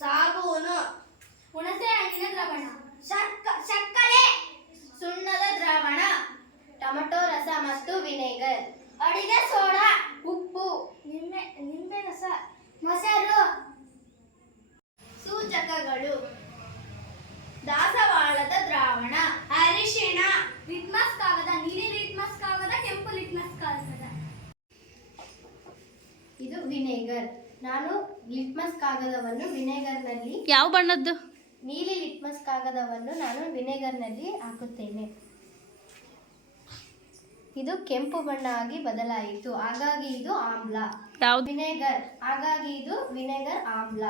ಸಾಬೂನು, ಹುಣಸೆ ಹಣ್ಣಿನ ದ್ರಾವಣ, ಸಕ್ಕರೆ, ಸುಣ್ಣದ ದ್ರಾವಣ, ಟೊಮೆಟೊ ರಸ ಮತ್ತು ವಿನೆಗರ್, ಅಡಿಗೆ ಸೋಡಾ, ಉಪ್ಪು, ನಿಂಬೆ ರಸ, ಮೊಸರು. ಸೂಚಕಗಳು: ದಾಸವಾಳದ ದ್ರಾವಣ, ಅರಿಶಿಣ, ಲಿಟ್ಮಸ್ ಕಾಗದ, ನೀಲಿ ಲಿಟ್ಮಸ್ ಕಾಗದ, ಕೆಂಪು ಲಿಟ್ಮಸ್ ಕಾಗದ. ಇದು ವಿನೆಗರ್. ನಾನು ಲಿಟ್ಮಸ್ ಕಾಗದವನ್ನು ವಿನೆಗರ್ನಲ್ಲಿ, ಯಾವ ಬಣ್ಣದ್ದು? ನೀಲಿ ಲಿಟ್ಮಸ್ ಕಾಗದವನ್ನು ನಾನು ವಿನೆಗರ್ನಲ್ಲಿ ಹಾಕುತ್ತೇನೆ. ಇದು ಕೆಂಪು ಬಣ್ಣ ಆಗಿ ಬದಲಾಯಿತು, ಹಾಗಾಗಿ ಇದು ಆಮ್ಲ. ಯಾವ್ದು? ವಿನೆಗರ್, ಹಾಗಾಗಿ ಇದು ವಿನೆಗರ್ ಆಮ್ಲ.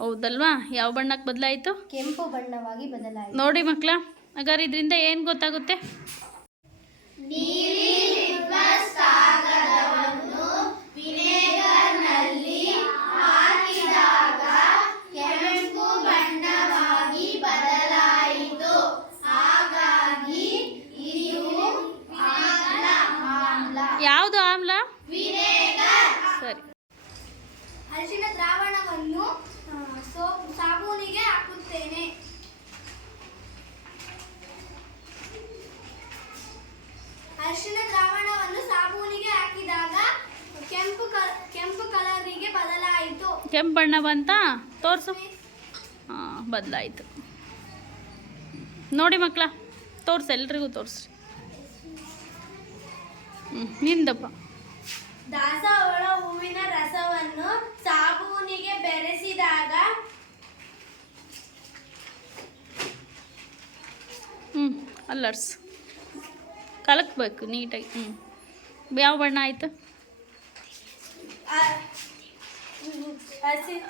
ಹೌದಲ್ವಾ? ಯಾವ ಬಣ್ಣಕ್ಕೆ ಬದಲಾಯಿತು? ಕೆಂಪು ಬಣ್ಣವಾಗಿ ಬದಲಾಯಿತು. ನೋಡಿ ಮಕ್ಕಳ, ಹಾಗಾದ್ರೆ ಇದರಿಂದ ಏನು ಗೊತ್ತಾಗುತ್ತೆ? ನೀಲಿ ಲಿಟ್ಮಸ್ ಕಾಗದವನ್ನು ವಿನೆಗರ್ನಲ್ಲಿ ಹಾಕಿದಾಗ ಕೆಂಪು ಬಣ್ಣವಾಗಿ ಬದಲಾಯಿತು, ಹಾಗಾಗಿ ಇದು ಆಮ್ಲ. ಯಾವುದು ಆಮ್ಲ? ವಿನೆಗರ್. ಸರಿ. ಅರಿಶಿಣ ದ್ರಾವಣವನ್ನು ಸಾಬೂನಿಗೆ ಹಾಕುತ್ತೇನೆ. ಅರಿಶಿಣ ದ್ರಾವಣವನ್ನು ಸಾಬೂನಿಗೆ ಹಾಕಿದಾಗ ಕೆಂಪು ಕಲರಿಗೆ ಬದಲಾಯಿತು. ಕೆಂಪು ಬಣ್ಣ ಬಂತ? ತೋರಿಸು. ಹಾಂ, ಬದಲಾಯಿತು. ನೋಡಿ ಮಕ್ಕಳ, ತೋರಿಸಿ, ಎಲ್ರಿಗೂ ತೋರಿಸ್ರಿ. ನಿಂದಪ್ಪ. ದಾಸವಾಳ ಹೂವಿನ ರಸವನ್ನು ಸಾಬೂನಿಗೆ ಬೆರೆಸಿದಾಗ ಅಲ್ಲರ್ಸ್ ಕಲಕಬೇಕು ನೀಟಾಗಿ. ಯಾವ ಬಣ್ಣ ಆಯಿತು?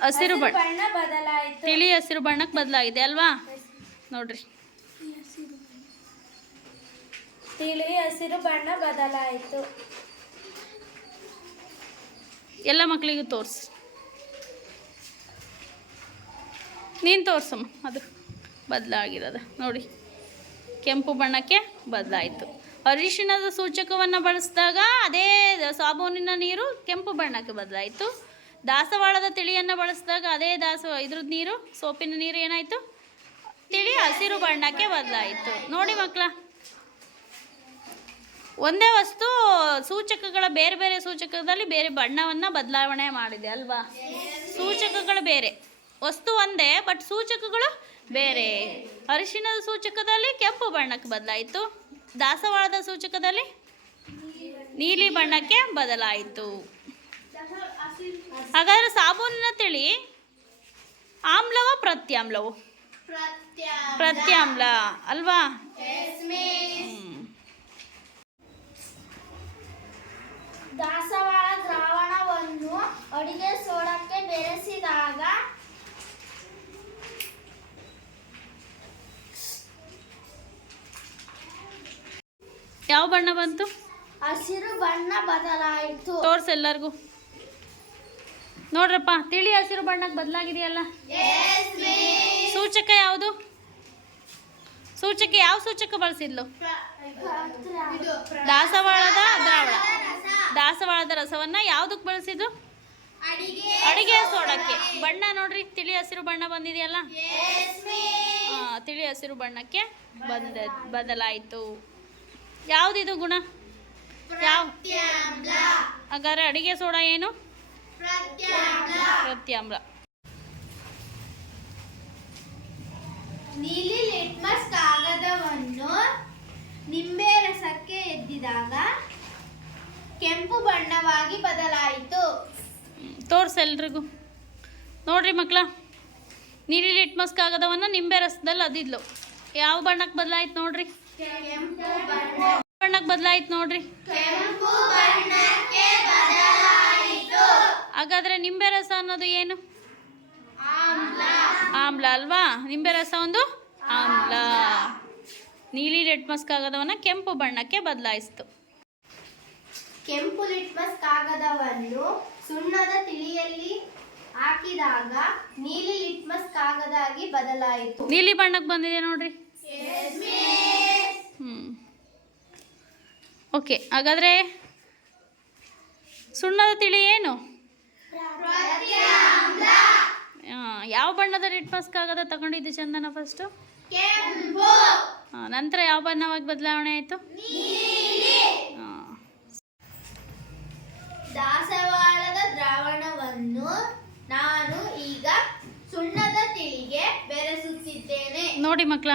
ಹಸಿರು ಬಣ್ಣ ಬದಲಾಯಿತು. ತಿಳಿ ಹಸಿರು ಬಣ್ಣಕ್ಕೆ ಬದಲಾಗಿದೆ ಅಲ್ವಾ? ನೋಡ್ರಿ, ತಿಳಿ ಹಸಿರು ಬಣ್ಣ ಬದಲಾಯಿತು. ಎಲ್ಲ ಮಕ್ಕಳಿಗೂ ತೋರಿಸಿ. ನೀನು ತೋರ್ಸಮ್ಮ, ಅದು ಬದಲಾಗಿರೋದು ನೋಡಿ, ಕೆಂಪು ಬಣ್ಣಕ್ಕೆ ಬದಲಾಯಿತು. ಅರಿಶಿಣದ ಸೂಚಕವನ್ನು ಬಳಸಿದಾಗ ಅದೇ ಸಾಬೂನಿನ ನೀರು ಕೆಂಪು ಬಣ್ಣಕ್ಕೆ ಬದಲಾಯಿತು. ದಾಸವಾಳದ ತಿಳಿಯನ್ನು ಬಳಸಿದಾಗ ಅದೇ ಇದ್ರದ್ದು ನೀರು, ಸೋಪಿನ ನೀರು ಏನಾಯಿತು? ತಿಳಿ ಹಸಿರು ಬಣ್ಣಕ್ಕೆ ಬದಲಾಯಿತು. ನೋಡಿ ಮಕ್ಕಳ, ಒಂದೇ ವಸ್ತು ಸೂಚಕಗಳ ಬೇರೆ ಬೇರೆ ಸೂಚಕದಲ್ಲಿ ಬೇರೆ ಬಣ್ಣವನ್ನು ಬದಲಾವಣೆ ಮಾಡಿದೆ ಅಲ್ವಾ? ಸೂಚಕಗಳು ಬೇರೆ, ವಸ್ತು ಒಂದೇ, ಬಟ್ ಸೂಚಕಗಳು ಬೇರೆ. ಅರಿಶಿಣದ ಸೂಚಕದಲ್ಲಿ ಕೆಂಪು ಬಣ್ಣಕ್ಕೆ ಬದಲಾಯಿತು, ದಾಸವಾಳದ ಸೂಚಕದಲ್ಲಿ ನೀಲಿ ಬಣ್ಣಕ್ಕೆ ಬದಲಾಯಿತು. ಹಾಗಾದರೆ ಸಾಬೂನಿನ ತಿಳಿ ಆಮ್ಲವ ಪ್ರತ್ಯಾಮ್ಲವು? ಪ್ರತ್ಯಾಮ್ಲ ಅಲ್ವಾ? ದಾಸವಾಳ ದ್ರಾವಣವನ್ನು ಅಡಿಗೆ ಸೋಡಕ್ಕೆ ಬೆರೆಸಿದಾಗ ಯಾವ ಬಣ್ಣ ಬಂತು? ಹಸಿರು ಬಣ್ಣ ಬದಲಾಯಿತು. ತೋರ್ಸು ಎಲ್ಲರಿಗೂ. ನೋಡ್ರಪ್ಪ, ತಿಳಿ ಹಸಿರು ಬಣ್ಣಕ್ಕೆ ಬದಲಾಗಿದೆಯಲ್ಲ. ಸೂಚಕ ಯಾವುದು? ಸೂಚಕ ಯಾವ ಸೂಚಕ ಬಳಸಿದ್ಲು? ದಾಸವಾಳದ ದ್ರಾವಣ. ದಾಸವಾಳದ ರಸವನ್ನ ಯಾವುದಕ್ಕೆ ಬಳಸಿದ್ರು? ಅಡಿಗೆ ಸೋಡಕ್ಕೆ. ಬಣ್ಣ ನೋಡ್ರಿ, ತಿಳಿ ಹಸಿರು ಬಣ್ಣ ಬಂದಿದೆಯಲ್ಲ. ತಿಳಿ ಹಸಿರು ಬಣ್ಣಕ್ಕೆ ಬದಲಾಯಿತು. ಯಾವುದಿದು ಗುಣ? ಯಾವ? ಹಾಗಾದ್ರೆ ಅಡಿಗೆ ಸೋಡಾ ಏನು? ಪ್ರತ್ಯಾಮ್ಲ. ನೀಲಿ ಲಿಟ್ಮಸ್ ಕಾಗದವನ್ನು ನಿಂಬೆ ರಸಕ್ಕೆ ಎದ್ದಿದಾಗ ಕೆಂಪು ಬಣ್ಣವಾಗಿ ಬದಲಾಯಿತು. ತೋರ್ಸು ಎಲ್ರಿಗೂ. ನೋಡ್ರಿ ಮಕ್ಕಳ, ನೀಲಿ ಲಿಟ್ಮಸ್ ಕಾಗದವನ್ನು ನಿಂಬೆ ರಸದಲ್ಲಿ ಅದಿದ್ಲು. ಯಾವ ಬಣ್ಣಕ್ಕೆ ಬದಲಾಯ್ತು ನೋಡ್ರಿ? ಬಣ್ಣಕ್ಕೆ ಬದಲಾಯ್ತು ನೋಡ್ರಿ. ಹಾಗಾದ್ರೆ ನಿಂಬೆ ರಸ ಅನ್ನೋದು ಏನು? ಆಮ್ಲ ಅಲ್ವಾ? ನಿಂಬೆ ರಸ ಒಂದು ಆಮ್ಲ. ನೀಲಿ ಲಿಟ್ಮಸ್ ಕಾಗದವನ್ನು ಕೆಂಪು ಬಣ್ಣಕ್ಕೆ ಬದಲಾಯಿಸಿತು. ಕೆಂಪು ಲಿಟ್ಮಸ್ ಕಾಗದವನ್ನು ಸುಣ್ಣದ ತಿಳಿಯಲ್ಲಿ ಹಾಕಿದಾಗ ನೀಲಿ ಲಿಟ್ಮಸ್ ಕಾಗದ ಆಗಿ ಬದಲಾಯಿತು. ನೀಲಿ ಬಣ್ಣಕ್ಕೆ ಬಂದಿದೆ ನೋಡ್ರಿ. ಓಕೆ, ಹಾಗಾದರೆ ಸುಣ್ಣದ ತಿಳಿ ಏನು? ಯಾವ ಬಣ್ಣದ ಲಿಟ್ಮಸ್ ಕಾಗದ ತಗೊಂಡಿದ್ದು ಚಂದನ ಫಸ್ಟು? ಕೆಂಪು, ನಂತರ ಯಾವ ಬಣ್ಣವಾಗಿ ಬದಲಾವಣೆ ಆಯಿತು? ದಾಸವಾಳದ ದ್ರಾವಣವನ್ನು ನಾನು ಈಗ ಸುಣ್ಣದ ತಿಳಿಗೆ ಬೆರೆಸುತ್ತಿದ್ದೇನೆ. ನೋಡಿ ಮಕ್ಕಳ,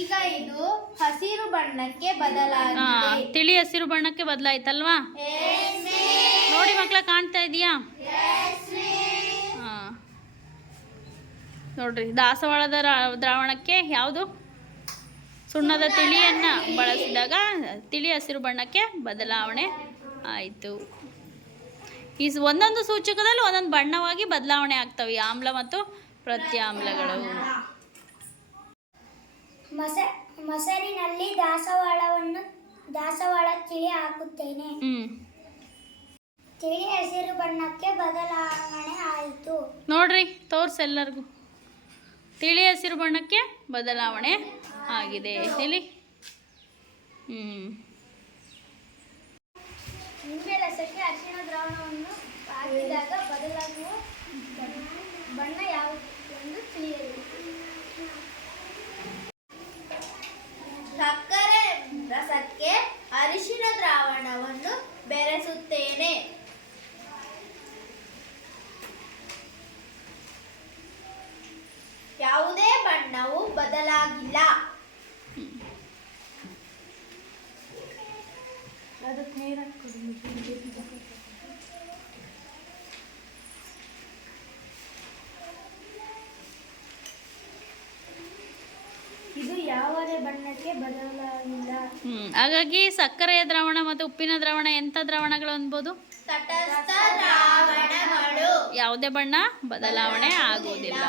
ಈಗ ಇದು ಹಸಿರು ಬಣ್ಣಕ್ಕೆ ಬದಲಾಗಿದೆ. ತಿಳಿ ಹಸಿರು ಬಣ್ಣಕ್ಕೆ ಬದಲಾಯ್ತಲ್ವಾ? ನೋಡಿ ಮಕ್ಕಳ, ಕಾಣ್ತಾ ಇದೆಯಾ? ಹಾಂ, ನೋಡ್ರಿ, ದಾಸವಾಳದ ದ್ರಾವಣಕ್ಕೆ ಯಾವುದು ಸುಣ್ಣದ ತಿಳಿಯನ್ನು ಬಳಸಿದಾಗ ತಿಳಿ ಹಸಿರು ಬಣ್ಣಕ್ಕೆ ಬದಲಾವಣೆ ಆಯಿತು. ಈ ಒಂದೊಂದು ಸೂಚಕದಲ್ಲಿ ಒಂದೊಂದು ಬಣ್ಣವಾಗಿ ಬದಲಾವಣೆ ಆಗ್ತವೆ, ಆಮ್ಲ ಮತ್ತು ಪ್ರತ್ಯಾಮ್ಲಗಳು. ಮೊಸರಿನಲ್ಲಿ ದಾಸವಾಳ ತಿಳಿ ಹಾಕುತ್ತೇನೆ. ತಿಳಿ ಹಸಿರು ಬಣ್ಣಕ್ಕೆ ಬದಲಾವಣೆ ಆಯಿತು. ನೋಡ್ರಿ, ತೋರ್ಸ್ ಎಲ್ಲರಿಗೂ. ತಿಳಿ ಹಸಿರು ಬಣ್ಣಕ್ಕೆ ಬದಲಾವಣೆ ಆಗಿದೆ. ತಿಳಿ ನಿಂಬೆ ರಸಕ್ಕೆ ಅರಿಶಿಣ ದ್ರಾವಣವನ್ನು ಹಾಕಿದಾಗ ಬದಲಾಗುವ ಬಣ್ಣ ಯಾವುದು ಎಂದು ತಿಳಿಯಲು. ಸಕ್ಕರೆ ರಸಕ್ಕೆ ಅರಿಶಿನ ದ್ರಾವಣವನ್ನು ಬೆರೆಸುತ್ತೇನೆ. ಯಾವುದೇ ಬಣ್ಣವು ಬದಲಾಗಿಲ್ಲ. ಇದು ಯಾವುದೇ ಬಣ್ಣಕ್ಕೆ ಬದಲಾಗಿಲ್ಲ. ಹಾಗಾಗಿ ಸಕ್ಕರೆಯ ದ್ರಾವಣ ಮತ್ತು ಉಪ್ಪಿನ ದ್ರಾವಣ ಎಂಥ ದ್ರಾವಣಗಳು ಅನ್ಬೋದು? ತಟಸ್ಥ ದ್ರಾವಣಗಳು. ಯಾವುದೇ ಬಣ್ಣ ಬದಲಾವಣೆ ಆಗುವುದಿಲ್ಲ.